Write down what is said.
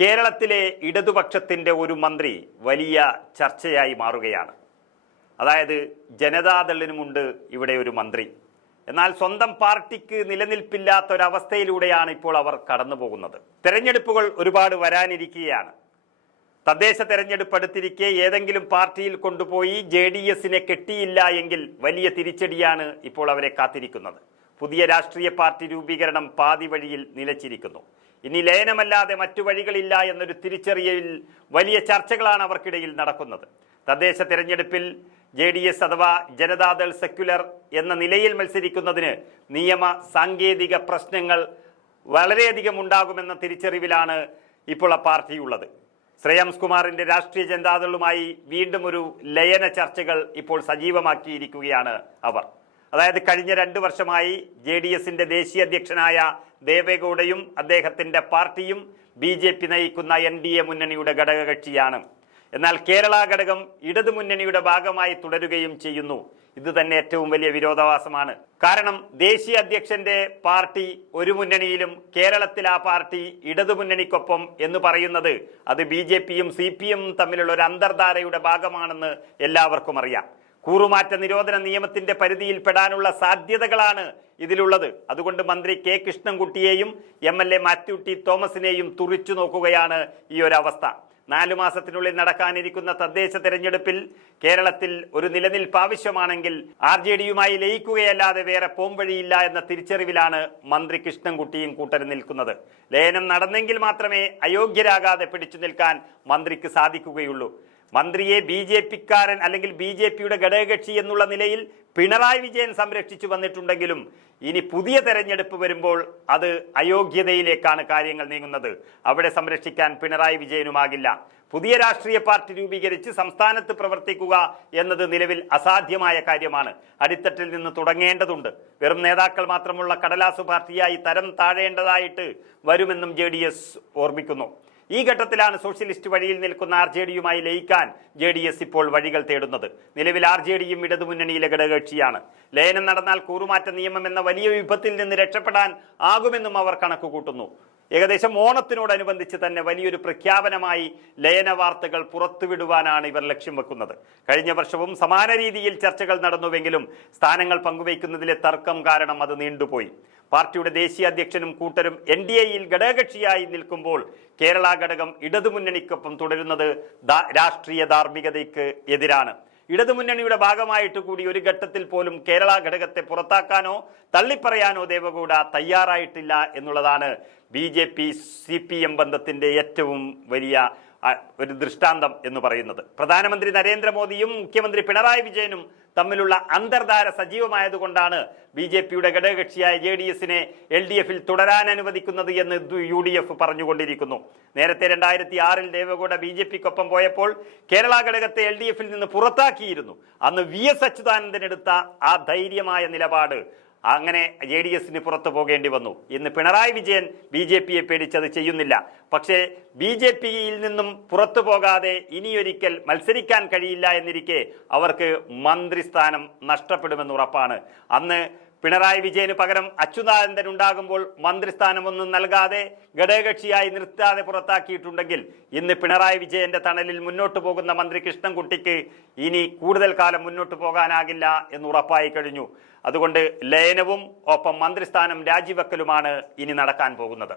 കേരളത്തിലെ ഇടതുപക്ഷത്തിന്റെ ഒരു മന്ത്രി വലിയ ചർച്ചയായി മാറുകയാണ്. അതായത് ജനതാദളിനുമുണ്ട് ഇവിടെ ഒരു മന്ത്രി. എന്നാൽ സ്വന്തം പാർട്ടിക്ക് നിലനിൽപ്പില്ലാത്ത ഒരവസ്ഥയിലൂടെയാണ് ഇപ്പോൾ അവർ കടന്നു പോകുന്നത് തെരഞ്ഞെടുപ്പുകൾ ഒരുപാട് വരാനിരിക്കുകയാണ്. തദ്ദേശ തെരഞ്ഞെടുപ്പ് അടുത്തിരിക്കെ ഏതെങ്കിലും പാർട്ടിയിൽ കൊണ്ടുപോയി ജെ ഡി എസിനെ കെട്ടിയില്ല എങ്കിൽ വലിയ തിരിച്ചടിയാണ് ഇപ്പോൾ അവരെ കാത്തിരിക്കുന്നത്. പുതിയ രാഷ്ട്രീയ പാർട്ടി രൂപീകരണം പാതി വഴിയിൽ നിലച്ചിരിക്കുന്നു. ഇനി ലയനമല്ലാതെ മറ്റു വഴികളില്ല എന്നൊരു തിരിച്ചറിയലിൽ വലിയ ചർച്ചകളാണ് അവർക്കിടയിൽ നടക്കുന്നത്. തദ്ദേശ തിരഞ്ഞെടുപ്പിൽ ജെ ഡി എസ് അഥവാ ജനതാദൾ സെക്യുലർ എന്ന നിലയിൽ മത്സരിക്കുന്നതിന് നിയമ സാങ്കേതിക പ്രശ്നങ്ങൾ വളരെയധികം ഉണ്ടാകുമെന്ന തിരിച്ചറിവിലാണ് ഇപ്പോൾ ആ പാർട്ടിയുള്ളത് ശ്രേയാംസ് കുമാറിന്റെ രാഷ്ട്രീയ ജനതാദളുമായി വീണ്ടും ഒരു ലയന ചർച്ചകൾ ഇപ്പോൾ സജീവമാക്കിയിരിക്കുകയാണ് അവർ. അതായത് കഴിഞ്ഞ രണ്ടു വർഷമായി ജെ ഡി എസിന്റെ ദേശീയ അധ്യക്ഷനായ ദേവേഗൌഡയും അദ്ദേഹത്തിന്റെ പാർട്ടിയും ബി ജെ പി നയിക്കുന്ന എൻ ഡി എ മുന്നണിയുടെ ഘടകകക്ഷിയാണ്. എന്നാൽ കേരള ഘടകം ഇടതു മുന്നണിയുടെ ഭാഗമായി തുടരുകയും ചെയ്യുന്നു. ഇത് തന്നെ ഏറ്റവും വലിയ വിരോധാഭാസമാണ്. കാരണം ദേശീയ അധ്യക്ഷന്റെ പാർട്ടി ഒരു മുന്നണിയിലും കേരളത്തിൽ ആ പാർട്ടി ഇടതു മുന്നണിക്കൊപ്പം എന്ന് പറയുന്നത് അത് ബി ജെ പിയും സി പി എമ്മും തമ്മിലുള്ള ഒരു അന്തർധാരയുടെ ഭാഗമാണെന്ന് എല്ലാവർക്കും അറിയാം. കൂറുമാറ്റ നിരോധന നിയമത്തിന്റെ പരിധിയിൽപ്പെടാനുള്ള സാധ്യതകളാണ് ഇതിലുള്ളത്. അതുകൊണ്ട് മന്ത്രി K കൃഷ്ണൻകുട്ടിയെയും M L A Mathew T തോമസിനെയും തുറിച്ചു നോക്കുകയാണ് ഈ ഒരു അവസ്ഥ. നാലു മാസത്തിനുള്ളിൽ നടക്കാനിരിക്കുന്ന തദ്ദേശ തെരഞ്ഞെടുപ്പിൽ കേരളത്തിൽ ഒരു നിലനിൽപ്പ് ആവശ്യമാണെങ്കിൽ ആർ ജെ ഡിയുമായി ലയിക്കുകയല്ലാതെ വേറെ പോംവഴിയില്ല എന്ന തിരിച്ചറിവിലാണ് മന്ത്രി കൃഷ്ണൻകുട്ടിയും കൂട്ടരും നിൽക്കുന്നത്. ലയനം നടന്നെങ്കിൽ മാത്രമേ അയോഗ്യരാകാതെ പിടിച്ചു നിൽക്കാൻ മന്ത്രിക്ക് സാധിക്കുകയുള്ളൂ. മന്ത്രിയെ ബി ജെ പിക്കാരൻ അല്ലെങ്കിൽ ബി ജെ പിയുടെ ഘടകകക്ഷി എന്നുള്ള നിലയിൽ പിണറായി വിജയൻ സംരക്ഷിച്ചു വന്നിട്ടുണ്ടെങ്കിലും ഇനി പുതിയ തെരഞ്ഞെടുപ്പ് വരുമ്പോൾ അത് അയോഗ്യതയിലേക്കാണ് കാര്യങ്ങൾ നീങ്ങുന്നത്. അവിടെ സംരക്ഷിക്കാൻ പിണറായി വിജയനുമാകില്ല. പുതിയ രാഷ്ട്രീയ പാർട്ടി രൂപീകരിച്ച് സംസ്ഥാനത്ത് പ്രവർത്തിക്കുക എന്നത് നിലവിൽ അസാധ്യമായ കാര്യമാണ്. അടിത്തട്ടിൽ നിന്ന് തുടങ്ങേണ്ടതുണ്ട്. വെറും നേതാക്കൾ മാത്രമുള്ള കടലാസു പാർട്ടിയായി തരം താഴേണ്ടതായിട്ട് വരുമെന്നും ജെ ഓർമ്മിക്കുന്നു. ഈ ഘട്ടത്തിലാണ് സോഷ്യലിസ്റ്റ് വഴിയിൽ നിൽക്കുന്ന ആർ ജെ ഡിയുമായി ലയിക്കാൻ ജെ ഡി എസ് ഇപ്പോൾ വഴികൾ തേടുന്നത്. നിലവിൽ ആർ ജെ ഡിയും ഇടതുമുന്നണിയിലെ ഘടകകക്ഷിയാണ്. ലയനം നടന്നാൽ കൂറുമാറ്റ നിയമം എന്ന വലിയ വിപത്തിൽ നിന്ന് രക്ഷപ്പെടാൻ ആകുമെന്നും അവർ കണക്കുകൂട്ടുന്നു. ഏകദേശം ഓണത്തിനോടനുബന്ധിച്ച് തന്നെ വലിയൊരു പ്രഖ്യാപനമായി ലയന വാർത്തകൾ പുറത്തുവിടുവാനാണ് ഇവർ ലക്ഷ്യം വെക്കുന്നത്. കഴിഞ്ഞ വർഷവും സമാന രീതിയിൽ ചർച്ചകൾ നടന്നുവെങ്കിലും സ്ഥാനങ്ങൾ പങ്കുവയ്ക്കുന്നതിലെ തർക്കം കാരണം അത് നീണ്ടുപോയി. പാർട്ടിയുടെ ദേശീയ അധ്യക്ഷനും കൂട്ടരും എൻ ഡി എയിൽ ഘടകകക്ഷിയായി നിൽക്കുമ്പോൾ കേരള ഘടകം ഇടതുമുന്നണിക്കൊപ്പം തുടരുന്നത് രാഷ്ട്രീയ ധാർമ്മികതയ്ക്ക് എതിരാണ്. ഇടതുമുന്നണിയുടെ ഭാഗമായിട്ട് കൂടി ഒരു ഘട്ടത്തിൽ പോലും കേരള ഘടകത്തെ പുറത്താക്കാനോ തള്ളിപ്പറയാനോ ദേവഗൌഡ തയ്യാറായിട്ടില്ല എന്നുള്ളതാണ് B J P C P M ബന്ധത്തിന്റെ ഏറ്റവും വലിയ ഒരു ദൃഷ്ടാന്തം എന്ന് പറയുന്നത്. പ്രധാനമന്ത്രി നരേന്ദ്രമോദിയും മുഖ്യമന്ത്രി പിണറായി വിജയനും തമ്മിലുള്ള അന്തർധാര സജീവമായതുകൊണ്ടാണ് ബി ജെ പിയുടെ ഘടകകക്ഷിയായ ജെ ഡി എസിനെ എൽ ഡി എഫിൽ തുടരാൻ അനുവദിക്കുന്നത് എന്ന് യു ഡി എഫ് പറഞ്ഞുകൊണ്ടിരിക്കുന്നു. നേരത്തെ രണ്ടായിരത്തി ആറിൽ ദേവഗൌഡ ബി ജെ പിക്കൊപ്പം പോയപ്പോൾ കേരള ഘടകത്തെ എൽ ഡി എഫിൽ നിന്ന് പുറത്താക്കിയിരുന്നു. അന്ന് വി എസ് അച്യുതാനന്ദൻ എടുത്ത ആ ധൈര്യമായ നിലപാട് അങ്ങനെ ജെ ഡി എസിന് പുറത്തു പോകേണ്ടി വന്നു. ഇന്ന് പിണറായി വിജയൻ ബി ജെ പിയെ പേടിച്ചത് ചെയ്യുന്നില്ല. പക്ഷേ ബി ജെ പിയിൽ നിന്നും പുറത്തു പോകാതെ ഇനിയൊരിക്കൽ മത്സരിക്കാൻ കഴിയില്ല എന്നിരിക്കെ അവർക്ക് മന്ത്രിസ്ഥാനം നഷ്ടപ്പെടുമെന്ന് ഉറപ്പാണ്. അന്ന് പിണറായി വിജയന് പകരം അച്യുതാനന്ദൻ ഉണ്ടാകുമ്പോൾ മന്ത്രിസ്ഥാനമൊന്നും നൽകാതെ ഘടകകക്ഷിയായി നിർത്താതെ പുറത്താക്കിയിട്ടുണ്ടെങ്കിൽ ഇന്ന് പിണറായി വിജയന്റെ തണലിൽ മുന്നോട്ട് പോകുന്ന മന്ത്രി കൃഷ്ണൻകുട്ടിക്ക് ഇനി കൂടുതൽ കാലം മുന്നോട്ട് പോകാനാകില്ല എന്ന് ഉറപ്പായി കഴിഞ്ഞു. അതുകൊണ്ട് ലയനവും ഒപ്പം മന്ത്രിസ്ഥാനം രാജിവെക്കലുമാണ് ഇനി നടക്കാൻ പോകുന്നത്.